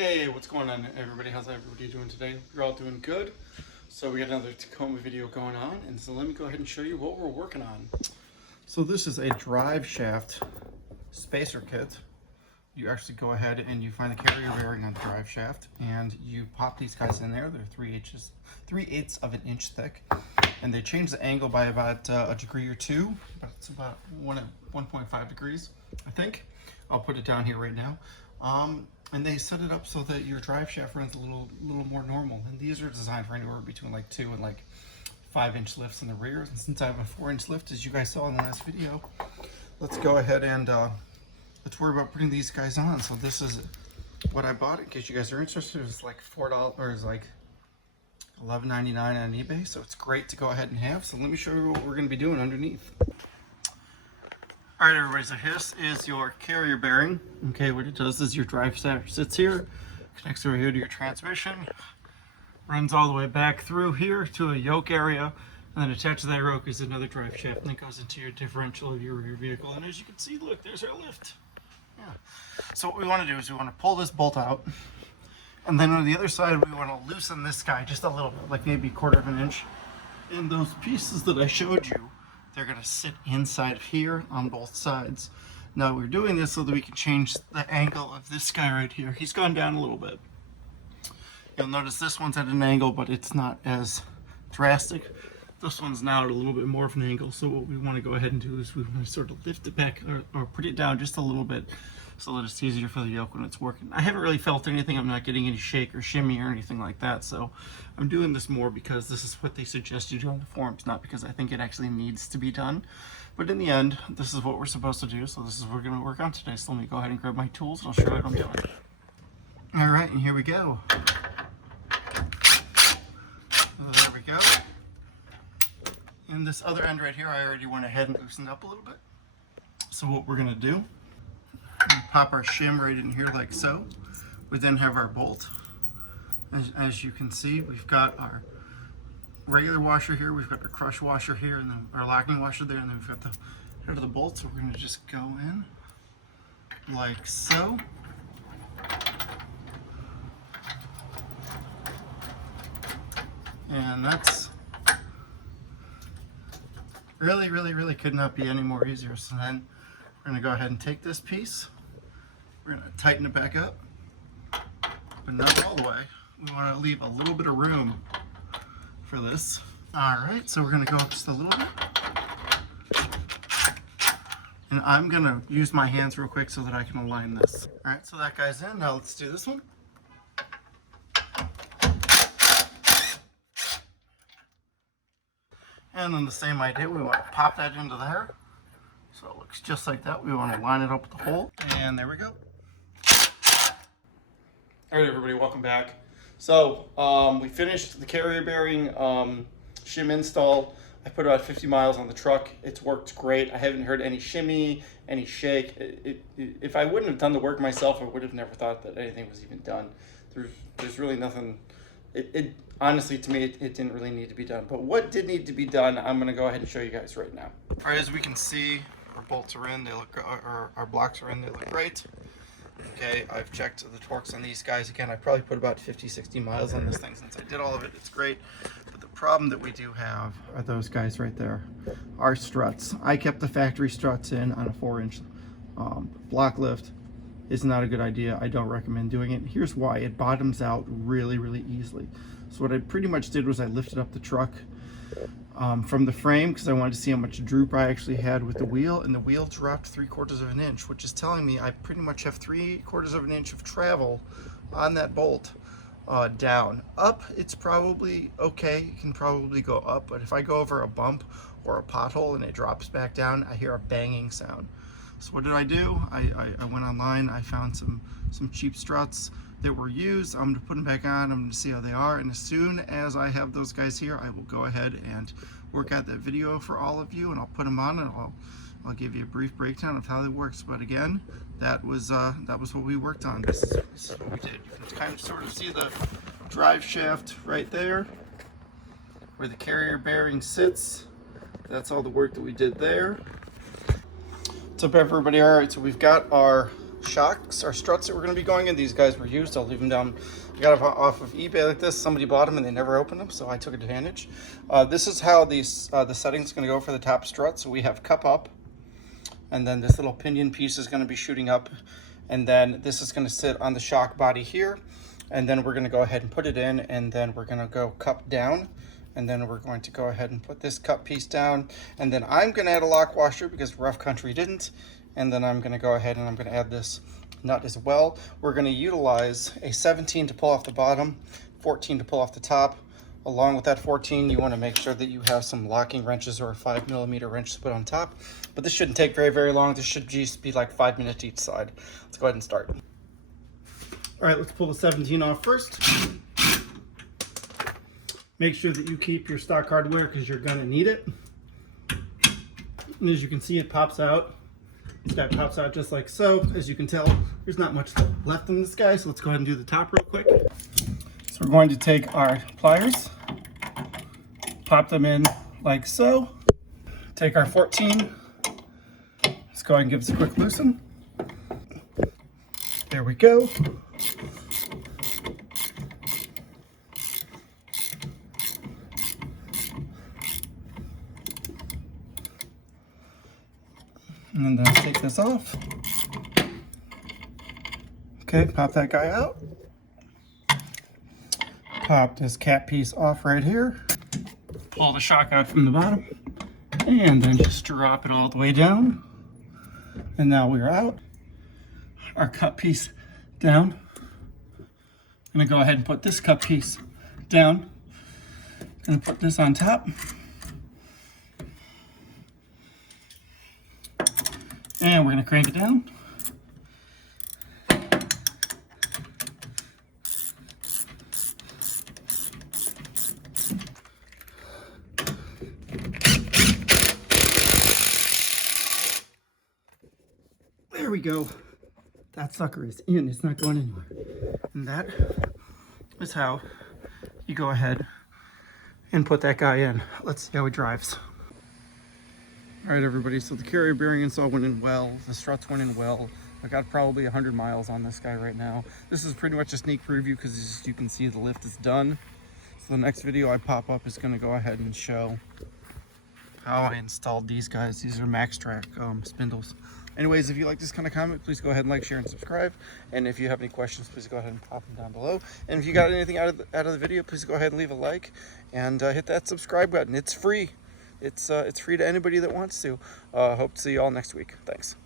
Hey, what's going on, everybody? How's everybody doing today? You're all doing good. So we got another Tacoma video going on, and so let me go ahead and show you what we're working on. So this is a drive shaft spacer kit. You actually go ahead and you find the carrier bearing on the drive shaft, and you pop these guys in there. They're 3/8 of an inch thick, and they change the angle by about a degree or two. It's about 1.5 degrees, I think. I'll put it down here right now. And they set it up so that your drive shaft runs a little more normal. And these are designed for anywhere between like 2 and like 5-inch lifts in the rear. And since I have a 4-inch lift, as you guys saw in the last video, let's go ahead and let's worry about putting these guys on. So this is what I bought in case you guys are interested. It's like $4, or it's like $11.99 on eBay. So it's great to go ahead and have. So let me show you what we're going to be doing underneath. All right, everybody, so this is your carrier bearing. Okay, what it does is your drive shaft sits here, connects over here to your transmission, runs all the way back through here to a yoke area, and then attached to that yoke is another drive shaft, and that goes into your differential of your rear vehicle. And as you can see, look, there's our lift. Yeah. So what we want to do is we want to pull this bolt out, and then on the other side, we want to loosen this guy just a little bit, like maybe 1/4 of an inch. And those pieces that I showed you, they're going to sit inside of here on both sides. Now we're doing this so that we can change the angle of this guy right here. He's gone down a little bit. You'll notice this one's at an angle, but it's not as drastic. This one's now at a little bit more of an angle. So what we want to go ahead and do is we want to sort of lift it back or put it down just a little bit so that it's easier for the yoke when it's working. I haven't really felt anything. I'm not getting any shake or shimmy or anything like that. So I'm doing this more because this is what they suggest you do on the forums, not because I think it actually needs to be done. But in the end, this is what we're supposed to do. So this is what we're going to work on today. So let me go ahead and grab my tools and I'll show you what I'm doing. All right, and here we go. There we go. And this other end right here, I already went ahead and loosened up a little bit. So what we're going to do, we pop our shim right in here like so. We then have our bolt. As you can see, we've got our regular washer here, we've got our crush washer here, and then our locking washer there, and then we've got the head of the bolt. So we're going to just go in like so. And that's really could not be any more easier. So then we're going to go ahead and take this piece. We're going to tighten it back up, but not all the way. We want to leave a little bit of room for this. All right, so we're going to go up just a little bit. And I'm going to use my hands real quick so that I can align this. All right, so that guy's in. Now let's do this one. And then the same idea, we want to pop that into there. So it looks just like that. We want to line it up with the hole. And there we go. All right, everybody, welcome back. So we finished the carrier bearing shim install. I put about 50 miles on the truck. It's worked great. I haven't heard any shimmy, any shake. If I wouldn't have done the work myself, I would have never thought that anything was even done. There's really nothing. Honestly, to me, it didn't really need to be done. But what did need to be done, I'm going to go ahead and show you guys right now. All right, as we can see, our bolts are in. They look, our blocks are in. They look great. Okay, I've checked the torques on these guys. Again, I probably put about 50-60 miles on this thing since I did all of it. It's great. But the problem that we do have are those guys right there, our struts. I kept the factory struts in on a 4-inch block lift. It's not a good idea. I don't recommend doing it. Here's why. It bottoms out really easily. So what I pretty much did was I lifted up the truck from the frame because I wanted to see how much droop I actually had with the wheel, and the wheel dropped 3/4 of an inch, which is telling me I pretty much have 3/4 of an inch of travel on that bolt down. Up, it's probably okay. It can probably go up, but if I go over a bump or a pothole and it drops back down, I hear a banging sound. So what did I do? I went online. I found some cheap struts that were used. I'm going to put them back on. I'm going to see how they are, and as soon as I have those guys here, I will go ahead and work out that video for all of you, and I'll put them on, and I'll give you a brief breakdown of how it works. But again, that was what we worked on. This is what we did. You can kind of sort of see the drive shaft right there where the carrier bearing sits. That's all the work that we did there. What's up, everybody? All right, so we've got our shocks or struts that we're going to be going in. These guys were used. I'll leave them down. I got them off of eBay like this. Somebody bought them and they never opened them, so I took advantage. This is how these the settings going to go for the top strut. So we have cup up, and then this little pinion piece is going to be shooting up, and then this is going to sit on the shock body here, and then we're going to go ahead and put it in, and then we're going to go cup down, and then we're going to go ahead and put this cup piece down, and then I'm going to add a lock washer because Rough Country didn't, and then I'm going to go ahead and I'm going to add this nut as well. We're going to utilize a 17 to pull off the bottom, 14 to pull off the top. Along with that 14, you want to make sure that you have some locking wrenches or a 5mm wrench to put on top. But this shouldn't take very long. This should just be like 5 minutes each side. Let's go ahead and start. All right, let's pull the 17 off first. Make sure that you keep your stock hardware because you're going to need it. And as you can see, it pops out. This guy pops out just like so. As you can tell, there's not much left in this guy, so let's go ahead and do the top real quick. So we're going to take our pliers, pop them in like so. Take our 14. Let's go ahead and give this a quick loosen. There we go. And then take this off. Okay, pop that guy out. Pop this cap piece off right here. Pull the shock out from the bottom. And then just drop it all the way down. And now we're out. Our cup piece down. I'm gonna go ahead and put this cup piece down. Gonna put this on top. And we're going to crank it down. There we go. That sucker is in. It's not going anywhere. And that is how you go ahead and put that guy in. Let's see how he drives. All right, everybody, so the carrier bearing install went in well. The struts went in well. I got probably 100 miles on this guy right now. This is pretty much a sneak preview because you can see the lift is done. So the next video I pop up is going to go ahead and show how I installed these guys. These are MaxTrack spindles. Anyways, if you like this kind of comment, please go ahead and like, share, and subscribe. And if you have any questions, please go ahead and pop them down below. And if you got anything out of the video, please go ahead and leave a like and hit that subscribe button. It's free. It's free to anybody that wants to. Hope to see you all next week. Thanks.